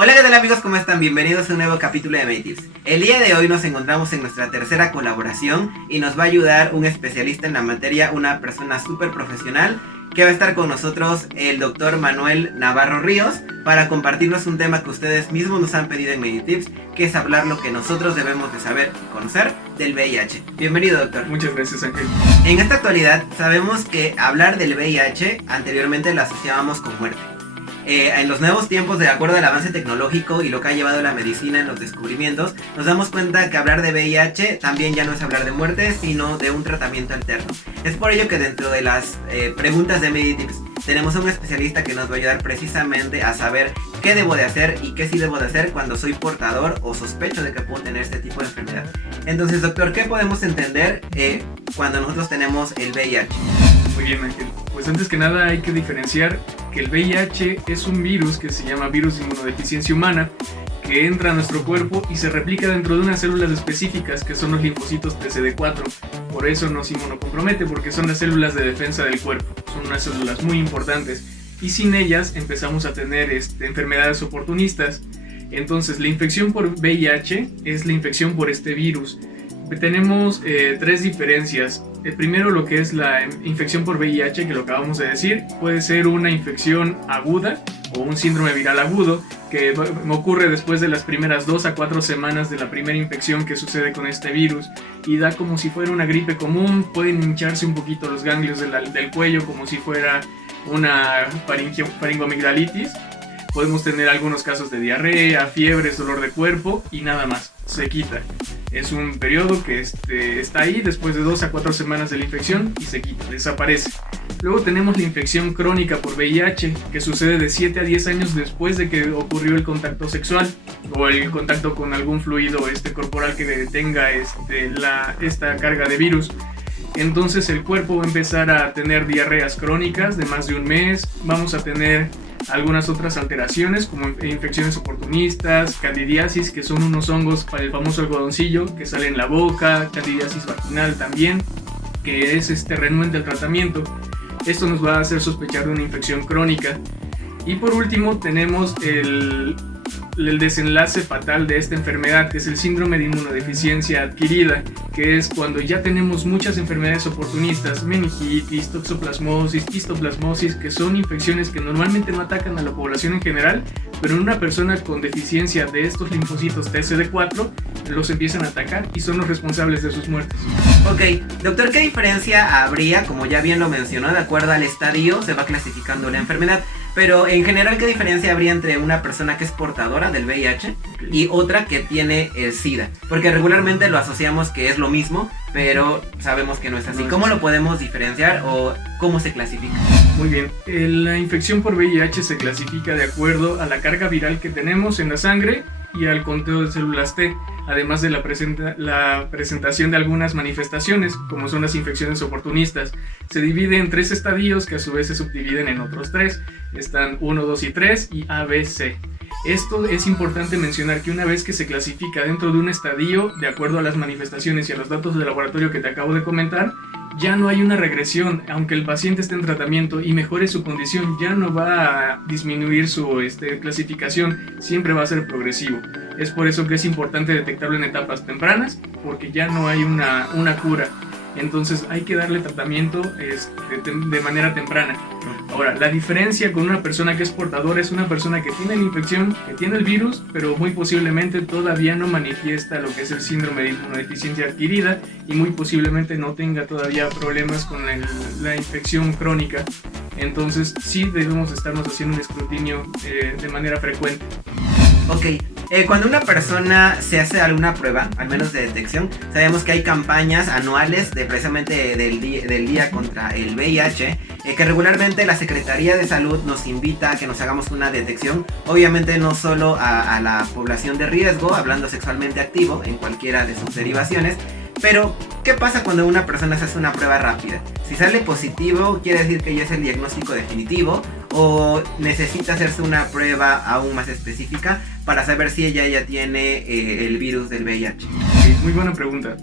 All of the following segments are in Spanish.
Hola, ¿qué tal amigos? ¿Cómo están? Bienvenidos a un nuevo capítulo de Meditips. El día de hoy nos encontramos en nuestra tercera colaboración y nos va a ayudar un especialista en la materia, una persona súper profesional que va a estar con nosotros, el doctor Manuel Navarro Ríos, para compartirnos un tema que ustedes mismos nos han pedido en Meditips, que es hablar lo que nosotros debemos de saber y conocer del VIH. Bienvenido, doctor. Muchas gracias, Ángel. En esta actualidad sabemos que hablar del VIH anteriormente lo asociábamos con muerte. En los nuevos tiempos, de acuerdo al avance tecnológico y lo que ha llevado la medicina en los descubrimientos, nos damos cuenta que hablar de VIH también ya no es hablar de muerte, sino de un tratamiento alterno. Es por ello que dentro de las preguntas de Meditips tenemos a un especialista que nos va a ayudar precisamente a saber qué debo de hacer y qué sí debo de hacer cuando soy portador o sospecho de que puedo tener este tipo de enfermedad. Entonces, doctor, ¿qué podemos entender cuando nosotros tenemos el VIH? Muy bien, Ángel. Pues antes que nada hay que diferenciar que el VIH es un virus que se llama virus de inmunodeficiencia humana, que entra a nuestro cuerpo y se replica dentro de unas células específicas que son los linfocitos TCD4. Por eso nos inmunocompromete, porque son las células de defensa del cuerpo. Son unas células muy importantes y sin ellas empezamos a tener enfermedades oportunistas. Entonces la infección por VIH es la infección por este virus. Tenemos tres diferencias. Primero, lo que es la infección por VIH, que lo acabamos de decir, puede ser una infección aguda o un síndrome viral agudo que ocurre después de las primeras 2 a 4 semanas de la primera infección que sucede con este virus y da como si fuera una gripe común. Pueden hincharse un poquito los ganglios del cuello como si fuera una faringoamigdalitis. Podemos tener algunos casos de diarrea, fiebres, dolor de cuerpo y nada más, se quita. Es un periodo que está ahí después de 2 a 4 semanas de la infección y se quita, desaparece. Luego tenemos la infección crónica por VIH, que sucede de 7 a 10 años después de que ocurrió el contacto sexual o el contacto con algún fluido corporal que tenga esta carga de virus. Entonces el cuerpo va a empezar a tener diarreas crónicas de más de un mes, vamos a tener algunas otras alteraciones como infecciones oportunistas, candidiasis, que son unos hongos para el famoso algodoncillo que sale en la boca, candidiasis vaginal también, que es renuente al tratamiento. Esto nos va a hacer sospechar de una infección crónica. Y por último tenemos el desenlace fatal de esta enfermedad, que es el síndrome de inmunodeficiencia adquirida, que es cuando ya tenemos muchas enfermedades oportunistas, meningitis, toxoplasmosis, histoplasmosis, que son infecciones que normalmente no atacan a la población en general, pero en una persona con deficiencia de estos linfocitos TCD4 los empiezan a atacar y son los responsables de sus muertes. Ok, doctor, ¿qué diferencia habría? Como ya bien lo mencionó, de acuerdo al estadio se va clasificando la enfermedad, pero en general, ¿qué diferencia habría entre una persona que es portadora del VIH y otra que tiene el SIDA? Porque regularmente lo asociamos que es lo mismo, pero sabemos que no es así. ¿Cómo lo podemos diferenciar o cómo se clasifica? Muy bien, la infección por VIH se clasifica de acuerdo a la carga viral que tenemos en la sangre y al conteo de células T, además de la presentación de algunas manifestaciones, como son las infecciones oportunistas. Se divide en 3 estadios que a su vez se subdividen en otros 3. Están 1, 2 y 3 y A, B, C. Esto es importante mencionar que una vez que se clasifica dentro de un estadio, de acuerdo a las manifestaciones y a los datos de laboratorio que te acabo de comentar, ya no hay una regresión. Aunque el paciente esté en tratamiento y mejore su condición, ya no va a disminuir su clasificación, siempre va a ser progresivo. Es por eso que es importante detectarlo en etapas tempranas, porque ya no hay una cura. Entonces hay que darle tratamiento de manera temprana. Ahora, la diferencia con una persona que es portadora es una persona que tiene la infección, que tiene el virus, pero muy posiblemente todavía no manifiesta lo que es el síndrome de inmunodeficiencia adquirida y muy posiblemente no tenga todavía problemas con la infección crónica. Entonces sí debemos estarnos haciendo un escrutinio de manera frecuente. Ok, cuando una persona se hace alguna prueba, al menos de detección, sabemos que hay campañas anuales precisamente del día contra el VIH, que regularmente la Secretaría de Salud nos invita a que nos hagamos una detección, obviamente no solo a la población de riesgo, hablando sexualmente activo en cualquiera de sus derivaciones. Pero, ¿qué pasa cuando una persona se hace una prueba rápida? Si sale positivo, ¿quiere decir que ya es el diagnóstico definitivo? ¿O necesita hacerse una prueba aún más específica para saber si ella ya tiene el virus del VIH? Muy buena pregunta.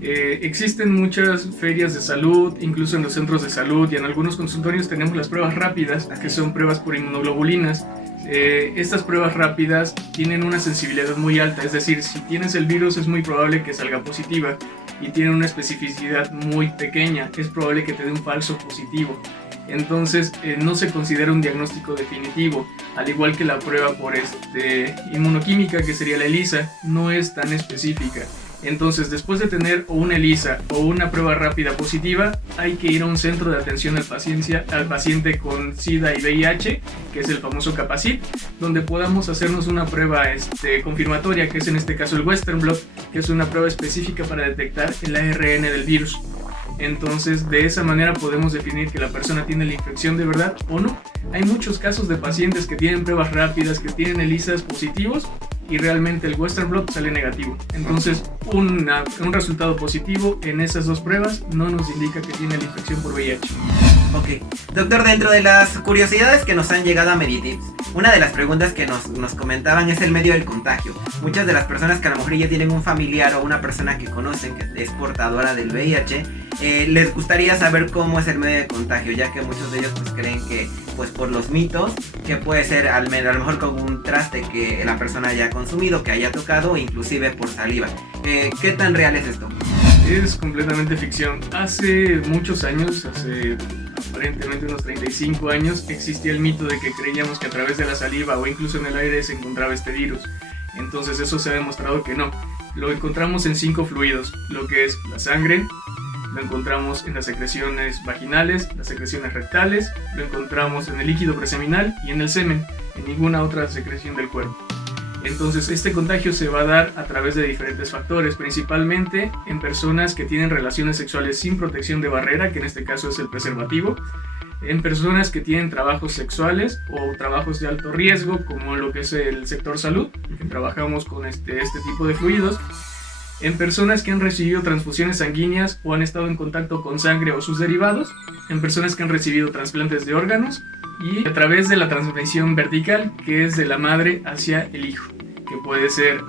Existen muchas ferias de salud, incluso en los centros de salud y en algunos consultorios tenemos las pruebas rápidas, que son pruebas por inmunoglobulinas. Estas pruebas rápidas tienen una sensibilidad muy alta, es decir, si tienes el virus es muy probable que salga positiva, y tienen una especificidad muy pequeña, es probable que te dé un falso positivo. Entonces no se considera un diagnóstico definitivo, al igual que la prueba por inmunoquímica, que sería la ELISA, no es tan específica. Entonces, después de tener o una ELISA o una prueba rápida positiva, hay que ir a un centro de atención al paciente con SIDA y VIH, que es el famoso Capacit, donde podamos hacernos una prueba confirmatoria, que es en este caso el Western blot, que es una prueba específica para detectar el ARN del virus. Entonces, de esa manera podemos definir que la persona tiene la infección de verdad o no. Hay muchos casos de pacientes que tienen pruebas rápidas, que tienen ELISAs positivos, y realmente el Western blot sale negativo. Entonces, un resultado positivo en esas dos pruebas no nos indica que tiene la infección por VIH. Ok, doctor, dentro de las curiosidades que nos han llegado a Meditips, una de las preguntas que nos comentaban es el medio del contagio. Muchas de las personas que a lo mejor ya tienen un familiar o una persona que conocen que es portadora del VIH, les gustaría saber cómo es el medio de contagio, ya que muchos de ellos pues creen que pues por los mitos, que puede ser a lo mejor con un traste que la persona haya consumido, que haya tocado, o inclusive por saliva. ¿Qué tan real es esto? Es completamente ficción. Hace muchos años, hace aparentemente unos 35 años, existía el mito de que creíamos que a través de la saliva o incluso en el aire se encontraba este virus. Entonces eso se ha demostrado que no. Lo encontramos en 5 fluidos, lo que es la sangre, lo encontramos en las secreciones vaginales, las secreciones rectales, lo encontramos en el líquido preseminal y en el semen, en ninguna otra secreción del cuerpo. Entonces este contagio se va a dar a través de diferentes factores, principalmente en personas que tienen relaciones sexuales sin protección de barrera, que en este caso es el preservativo, en personas que tienen trabajos sexuales o trabajos de alto riesgo, como lo que es el sector salud, que trabajamos con este tipo de fluidos, en personas que han recibido transfusiones sanguíneas o han estado en contacto con sangre o sus derivados, en personas que han recibido trasplantes de órganos, y a través de la transmisión vertical, que es de la madre hacia el hijo, que puede ser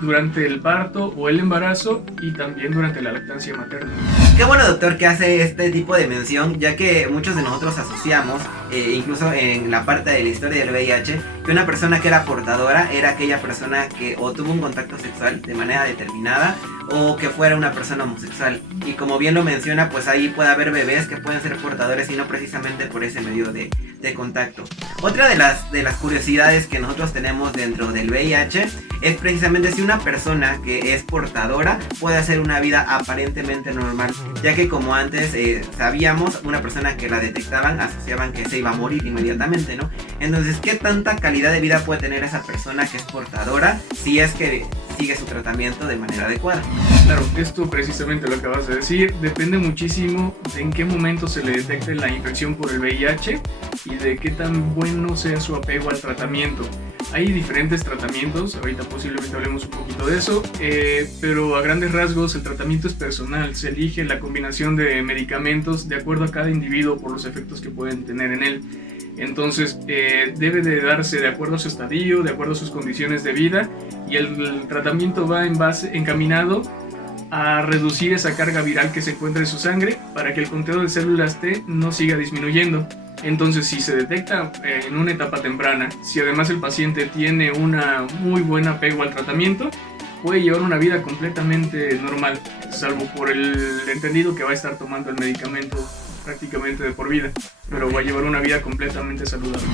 durante el parto o el embarazo, y también durante la lactancia materna. Qué bueno, doctor, que hace este tipo de mención, ya que muchos de nosotros asociamos, incluso en la parte de la historia del VIH, que una persona que era portadora era aquella persona que o tuvo un contacto sexual de manera determinada o que fuera una persona homosexual. Y como bien lo menciona, pues ahí puede haber bebés que pueden ser portadores y no precisamente por ese medio de contacto. Otra de las curiosidades que nosotros tenemos dentro del VIH es precisamente si una persona que es portadora puede hacer una vida aparentemente normal, ya que como antes sabíamos, una persona que la detectaban asociaban que se iba a morir inmediatamente, ¿no? Entonces, ¿qué tanta calidad de vida puede tener esa persona que es portadora si es que sigue su tratamiento de manera adecuada? Claro, esto precisamente lo acabas de decir, depende muchísimo de en qué momento se le detecte la infección por el VIH y de qué tan bueno sea su apego al tratamiento. Hay diferentes tratamientos, ahorita posiblemente hablemos un poquito de eso, pero a grandes rasgos el tratamiento es personal, se elige la combinación de medicamentos de acuerdo a cada individuo por los efectos que pueden tener en él. Entonces debe de darse de acuerdo a su estadio, de acuerdo a sus condiciones de vida, y el tratamiento va encaminado a reducir esa carga viral que se encuentra en su sangre para que el conteo de células T no siga disminuyendo. Entonces, si se detecta en una etapa temprana, si además el paciente tiene un muy buen apego al tratamiento, puede llevar una vida completamente normal, salvo por el entendido que va a estar tomando el medicamento prácticamente de por vida, pero va a llevar una vida completamente saludable.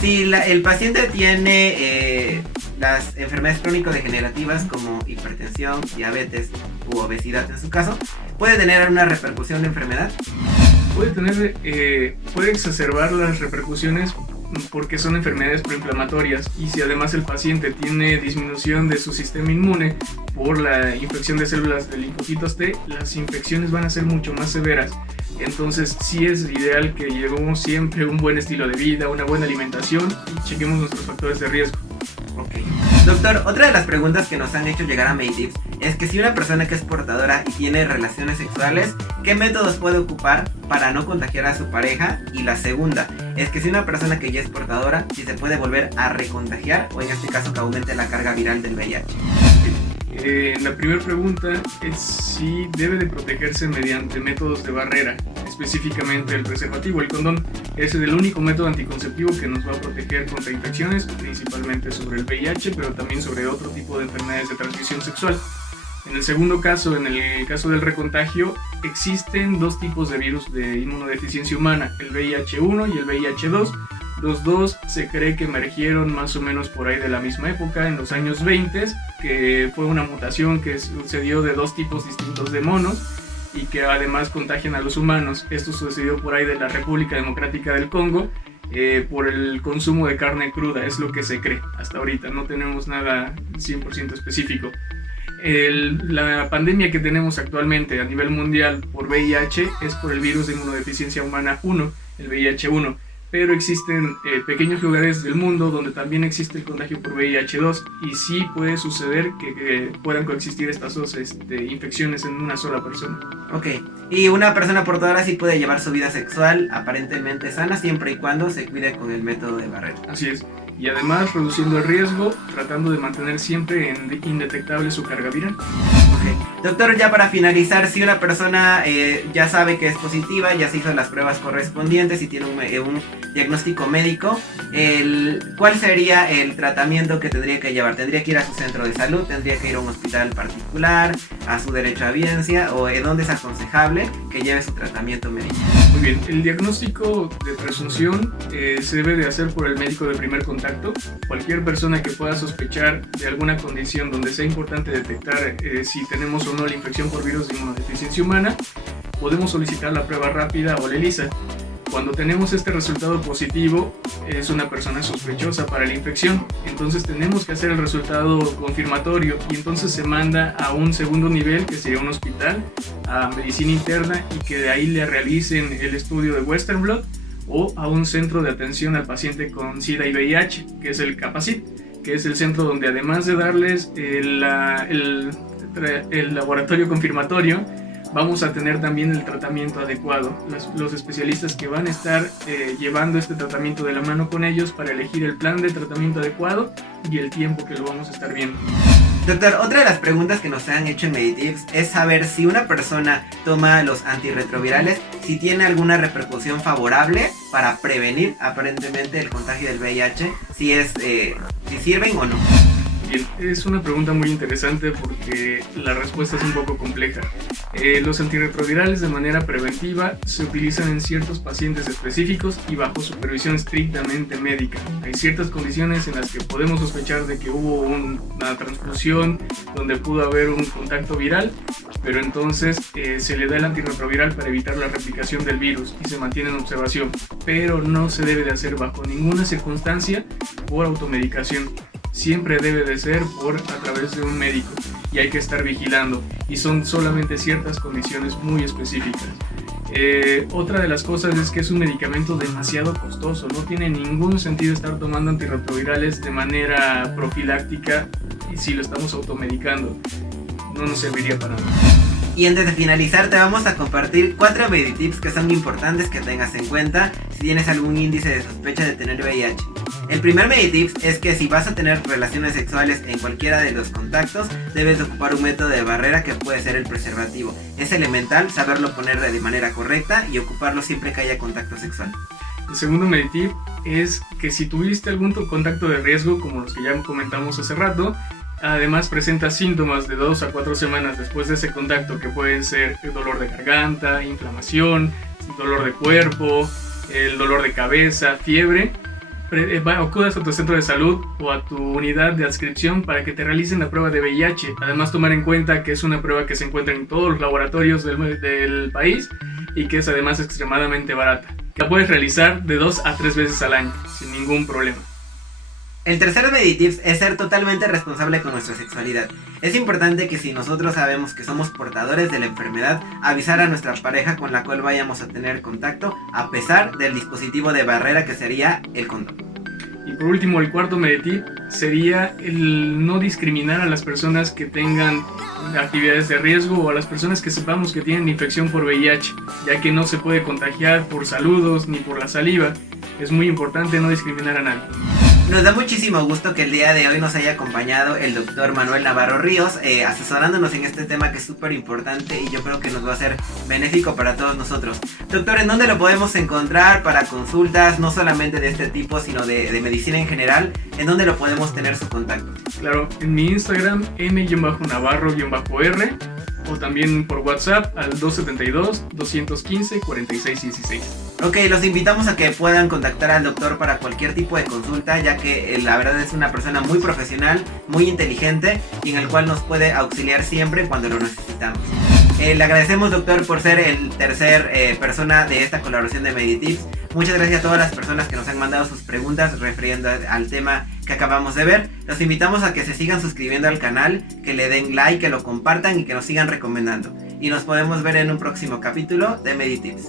Si el paciente tiene las enfermedades crónico-degenerativas como hipertensión, diabetes u obesidad en su caso, ¿puede tener una repercusión de enfermedad? Puede exacerbar las repercusiones porque son enfermedades proinflamatorias, y si además el paciente tiene disminución de su sistema inmune por la infección de células de linfocitos T, las infecciones van a ser mucho más severas. Entonces sí es ideal que llevemos siempre un buen estilo de vida, una buena alimentación y chequemos nuestros factores de riesgo. Ok. Doctor, otra de las preguntas que nos han hecho llegar a Meditips es que si una persona que es portadora y tiene relaciones sexuales, ¿qué métodos puede ocupar para no contagiar a su pareja? Y la segunda es que si una persona que ya es portadora, si se puede volver a recontagiar, o en este caso que aumente la carga viral del VIH. La primera pregunta es si debe de protegerse mediante métodos de barrera, específicamente el preservativo. El condón es el único método anticonceptivo que nos va a proteger contra infecciones, principalmente sobre el VIH, pero también sobre otro tipo de enfermedades de transmisión sexual. En el segundo caso, en el caso del recontagio, existen dos tipos de virus de inmunodeficiencia humana, el VIH-1 y el VIH-2. Los dos se cree que emergieron más o menos por ahí de la misma época, en los años 20, que fue una mutación que sucedió de dos tipos distintos de monos y que además contagian a los humanos. Esto sucedió por ahí de la República Democrática del Congo por el consumo de carne cruda, es lo que se cree hasta ahorita, no tenemos nada 100% específico. La pandemia que tenemos actualmente a nivel mundial por VIH es por el virus de inmunodeficiencia humana 1, el VIH-1, pero existen pequeños lugares del mundo donde también existe el contagio por VIH-2 y sí puede suceder que puedan coexistir estas dos infecciones en una sola persona. Ok, y una persona portadora sí puede llevar su vida sexual aparentemente sana siempre y cuando se cuide con el método de barrera. Así es. Y además reduciendo el riesgo, tratando de mantener siempre indetectable su carga viral. Okay. Doctor, ya para finalizar, si una persona ya sabe que es positiva, ya se hizo las pruebas correspondientes y tiene un diagnóstico médico, ¿cuál sería el tratamiento que tendría que llevar? ¿Tendría que ir a su centro de salud? ¿Tendría que ir a un hospital particular? ¿A su derecho a audiencia? ¿O dónde es aconsejable que lleve su tratamiento médico? Muy bien, el diagnóstico de presunción se debe de hacer por el médico de primer contacto. Cualquier persona que pueda sospechar de alguna condición donde sea importante detectar si tenemos o no la infección por virus de inmunodeficiencia humana, podemos solicitar la prueba rápida o la ELISA. Cuando tenemos este resultado positivo, es una persona sospechosa para la infección, entonces tenemos que hacer el resultado confirmatorio y entonces se manda a un segundo nivel, que sería un hospital, a medicina interna, y que de ahí le realicen el estudio de Western Blot, o a un centro de atención al paciente con SIDA y VIH, que es el Capacit, que es el centro donde además de darles el laboratorio confirmatorio, vamos a tener también el tratamiento adecuado. Los especialistas que van a estar llevando este tratamiento de la mano con ellos para elegir el plan de tratamiento adecuado y el tiempo que lo vamos a estar viendo. Doctor, otra de las preguntas que nos han hecho en Meditips es saber si una persona toma los antirretrovirales, si tiene alguna repercusión favorable para prevenir aparentemente el contagio del VIH, si sirven o no. Bien, es una pregunta muy interesante porque la respuesta es un poco compleja. Los antirretrovirales de manera preventiva se utilizan en ciertos pacientes específicos y bajo supervisión estrictamente médica. Hay ciertas condiciones en las que podemos sospechar de que hubo una transfusión donde pudo haber un contacto viral, pero entonces se le da el antirretroviral para evitar la replicación del virus y se mantiene en observación, pero no se debe de hacer bajo ninguna circunstancia por automedicación. Siempre debe de ser a través de un médico y hay que estar vigilando, y son solamente ciertas condiciones muy específicas. Otra de las cosas es que es un medicamento demasiado costoso, no tiene ningún sentido estar tomando antirretrovirales de manera profiláctica y si lo estamos automedicando, no nos serviría para nada. Y antes de finalizar te vamos a compartir 4 Meditips que son importantes que tengas en cuenta si tienes algún índice de sospecha de tener VIH. El primer Meditips es que si vas a tener relaciones sexuales en cualquiera de los contactos, debes de ocupar un método de barrera que puede ser el preservativo. Es elemental saberlo poner de manera correcta y ocuparlo siempre que haya contacto sexual. El segundo Meditip es que si tuviste algún contacto de riesgo, como los que ya comentamos hace rato, además presenta síntomas de 2 a 4 semanas después de ese contacto, que pueden ser el dolor de garganta, inflamación, dolor de cuerpo, el dolor de cabeza, fiebre, acudas a tu centro de salud o a tu unidad de adscripción para que te realicen la prueba de VIH. Además, tomar en cuenta que es una prueba que se encuentra en todos los laboratorios del país y que es además extremadamente barata. La puedes realizar de 2 a 3 veces al año sin ningún problema. El tercer Meditips es ser totalmente responsable con nuestra sexualidad. Es importante que si nosotros sabemos que somos portadores de la enfermedad, avisar a nuestra pareja con la cual vayamos a tener contacto, a pesar del dispositivo de barrera que sería el condón. Y por último, el cuarto Meditip sería el no discriminar a las personas que tengan actividades de riesgo o a las personas que sepamos que tienen infección por VIH, ya que no se puede contagiar por saludos ni por la saliva. Es muy importante no discriminar a nadie. Nos da muchísimo gusto que el día de hoy nos haya acompañado el doctor Manuel Navarro Ríos, asesorándonos en este tema que es súper importante y yo creo que nos va a ser benéfico para todos nosotros. Doctor, ¿en dónde lo podemos encontrar para consultas, no solamente de este tipo, sino de medicina en general? ¿En dónde lo podemos tener su contacto? Claro, en mi Instagram, m-navarro-r, o también por WhatsApp al 272-215-4616. Ok, los invitamos a que puedan contactar al doctor para cualquier tipo de consulta, ya que la verdad es una persona muy profesional, muy inteligente y en el cual nos puede auxiliar siempre cuando lo necesitamos. Le agradecemos, doctor, por ser el tercer persona de esta colaboración de Meditips. Muchas gracias a todas las personas que nos han mandado sus preguntas refiriendo al tema que acabamos de ver. Los invitamos a que se sigan suscribiendo al canal, que le den like, que lo compartan y que nos sigan recomendando. Y nos podemos ver en un próximo capítulo de Meditips.